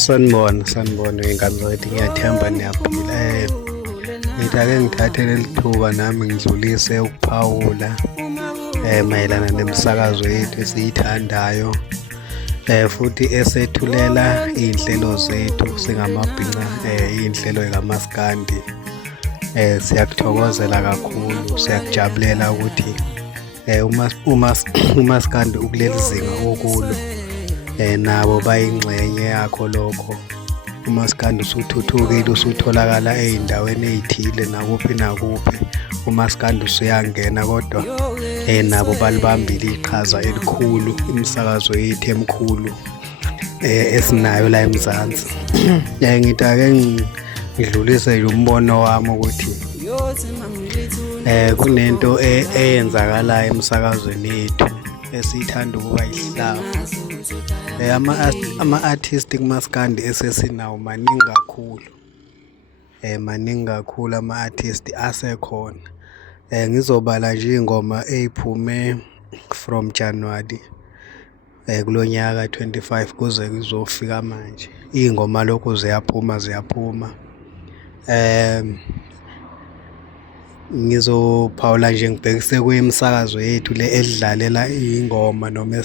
Sanibona iy'ngane zakithi, ngiyathemba niyaphila. Ngithi ake ngithathe leli thuba nami ngidlulise ukuphawula mayelana nemisakazo yethu esiyithandayo, futhi esethulela iy'nhlelo zethu singamabhinca, iy'nhlelo zikamaskandi. Siyakuthokozela kakhulu, siyakujabulela ukuthi umaskandi ukuleli zinga okulo, nabo bayingxenye yakho lokho. Umaskandi usuthuthukile, usutholakala ey'ndaweni ey'thile nakuphi nakuphi. Umaskandi usuyangena kodwa nabo balibambile iqhaza elikhulu imisakazo yethu emikhulu esinayo la eMzansi. Ngithi ake ngidlulise nje umbono wami ukuthi kunento eyenzakalayo emsakazweni yethu esithanda ukuba isihlava. Ama-artist kumaskandi esesinawo maningi kakhulu ama-artist asekhona. Ngizobala nje iy'ngoma ey'phume from January kulo nyaka 25 kuze kuzofika manje. Iy'ngoma lokhu ziyaphuma. Ngizophawula nje ngibhekise kwemisakazo yethu le edlalela iy'ngoma noma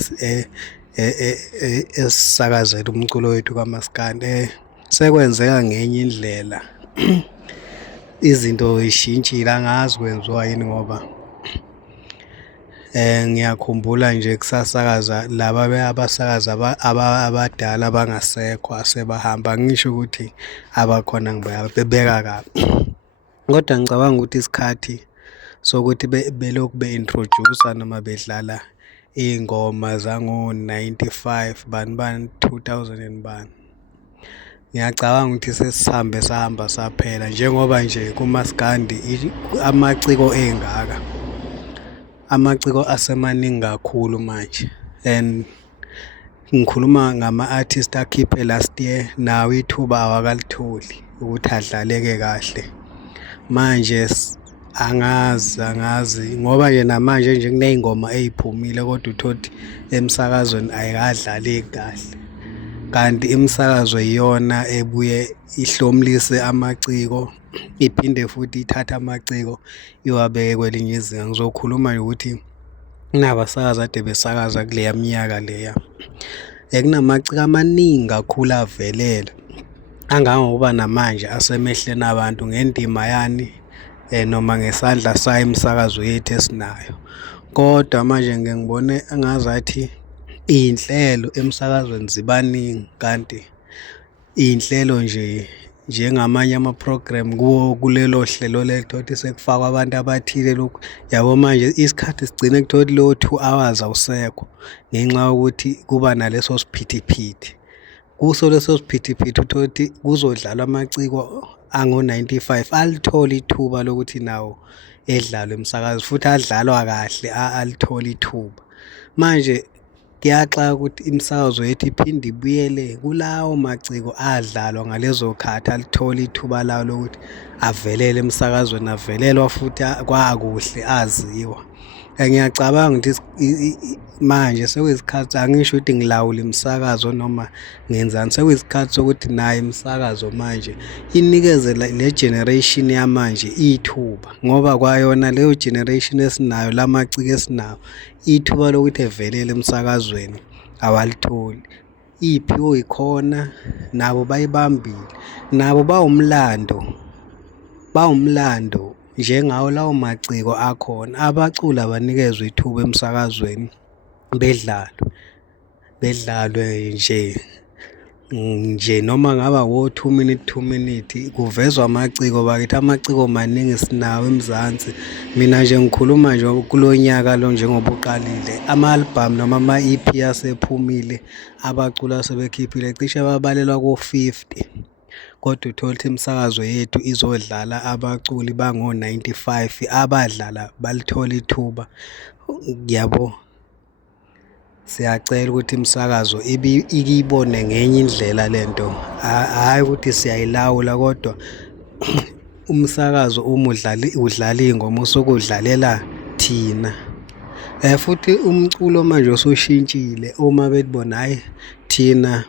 esisakazela umculo wethu kamaskandi. Sekwenzeka ngenye indlela izinto zishintshile, angazi kwenziwa yini ngoba ngiyakhumbula nje kusasakaza laba abasakaza abadala abangasekho, asebahamba. Ngisho ukuthi abakhona ngibeka kabi, kodwa ngicabanga ukuthi isikhathi sokuthi belokhu be-introduce-a noma bedlala iy'ngoma zango-95 bani 2000 and bani. Ngiyacabanga ukuthi sahamba saphela njengoba nje kumaskandi amaciko engaka, amaciko asemaningi kakhulu manje, and ngikhuluma ngama-artist akhiphe last year, nawo ithuba awakalitholi ukuthi adlaleke kahle. Manje angazi ngoba nje namanje nje kuney'ngoma ey'phumile kodwa utholukuthi emsakazweni ayikadlaleki kahle, kanti imisakazo iyona ebuye ihlomulise amaciko, iphinde futhi ithathe amaciko iwabeke kwelinye izinga. Ngizokhuluma nje ukuthi kunabasakazi ade besakaza kuleya minyaka leya, kunamaciko amaningi kakhulu avelele angangokuba namanje asemehlweni abantu ngendima yani noma ngesandla sayo imisakazo yethu esinayo. Kodwa manje ngike ngibone engazathi iy'nhlelo emsakazweni zibaningi, kanti iy'nhlelo nje njengamanye ama-program kulelo hlelo lelo thothi sekufakwa abantu abathile lokhu yabo. Manje isikhathi sigcine kuthola lowo 2 hours awusekho ngenxa yokuthi kuba naleso siphithiphithi. Kuso leso siphithiphithi utholukuthi kuzodlalwa amaciko ango-95 alithole ithuba lokuthi nawo edlalwe emsakazo, futhi adlalwa kahle, alithole ithuba. Manje kuyaxaka ukuthi imisakazo yethu iphinde ibuyele kulawo maciko adlalwa ngalezo khathi, alithole ithuba lawo lokuthi avelele emsakazweni, avelelwa futhi kwakuhle aziwa. Ngiyacabanga ukuthi manje sekuyisikhathi, angisho ukuthi ngilawula imisakazo noma ngenzani, sekuyisikhathi sokuthi nayo imisakazo manje inikeze le generation yamanje ithuba, ngoba kwayona leyo generation esinayo, la maciko esinayo, ithuba lokuthi evelele emsakazweni awalitholi. Iy'phiwo yikhona, nabo bayibambile, nabo bawumlando njengawo lawo maciko akhona. Abaculi abanikezwe ithuba emsakazweni bedlalwe nje noma ngaba wo-2 minute kuvezwa amaciko. Bakithi amaciko maningi sinawo eMzansi. Mina nje ngikhuluma nje kulo nyaka lo njengoba uqalile, ama-album noma ama-EP asephumile, abaculi asebekhiphile cishe babalelwa ko-50, kodwa utholukuthi imisakazo yethu izodlala abaculi bango-95 abadlala balithola ithuba. Yabo, siyacela ukuthi imisakazo ikibone ngenye indlela lento, hhayi ukuthi siyayilawula, kodwa umsakazo uma udlala iy'ngoma usuke udlalela thina. Futhi umculo manje usushintshile. Uma bethi bona hhayi thina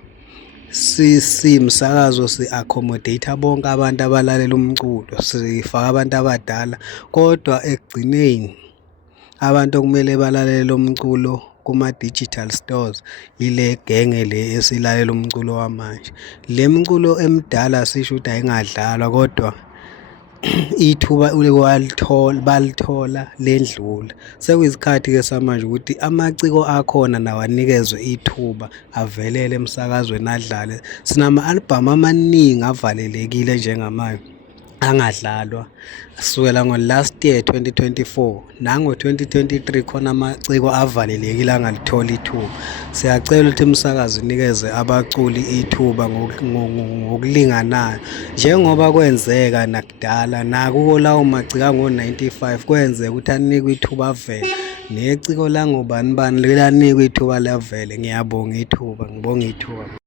siyimsakazo si-accommodate bonke abantu abalalela umculo, sifaka abantu abadala, kodwa ekugcineni abantu okumele balalele lo mculo kuma-digital stores ile genge le esilalela umculo wamanje. Le mculo emidala sisho ukuthi ayingadlalwa kodwa ithuba balithola ledlula. Sekuyisikhathi-ke samanje ukuthi amaciko akhona nawo anikezwe ithuba avelele emsakazweni adlale. Sinama-albhamu amaningi avalelekile njengamanje angadlalwa kusukela ngo-last year 2024 nango-2023 khona amaciko avalelekile angalithola ithuba. Siyacela ukuthi imisakazo inikeze abaculi ithuba ngokulinganayo njengoba kwenzeka nakudala, nakuwo lawo maciko ango-95 kwenzeka ukuthi anikwe ithuba avele, neciko langobani bani lanikwa ithuba lavele. Ngiyabonga ithuba, ngibonga ithuba.